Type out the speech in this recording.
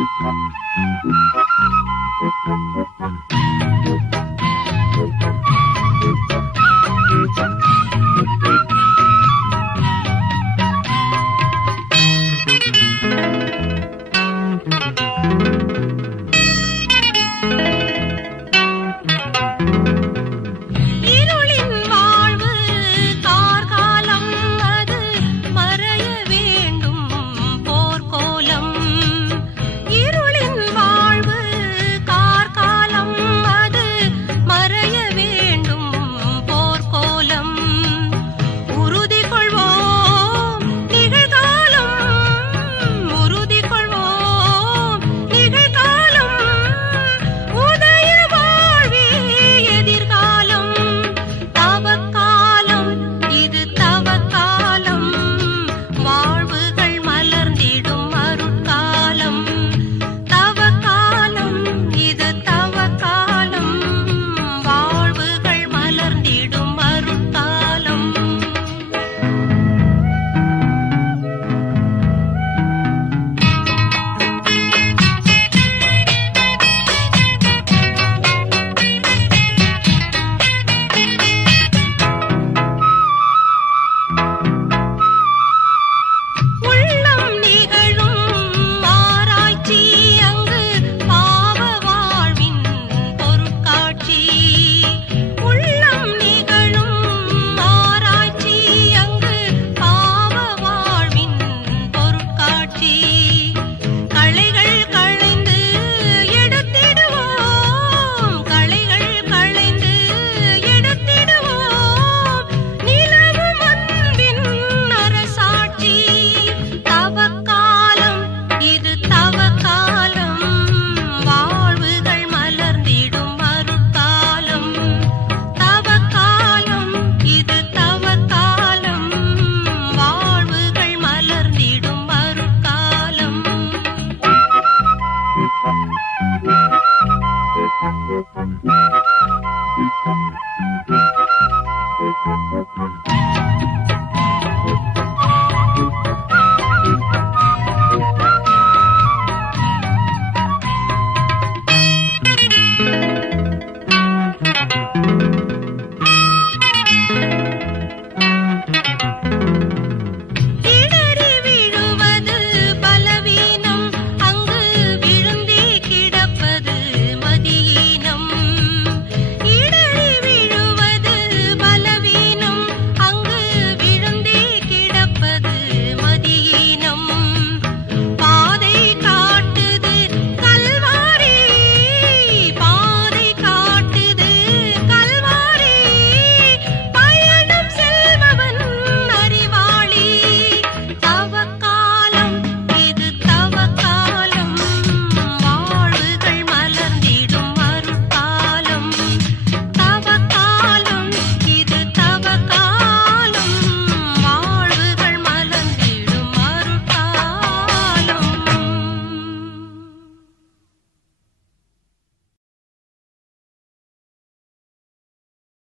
Thank you. Thank you.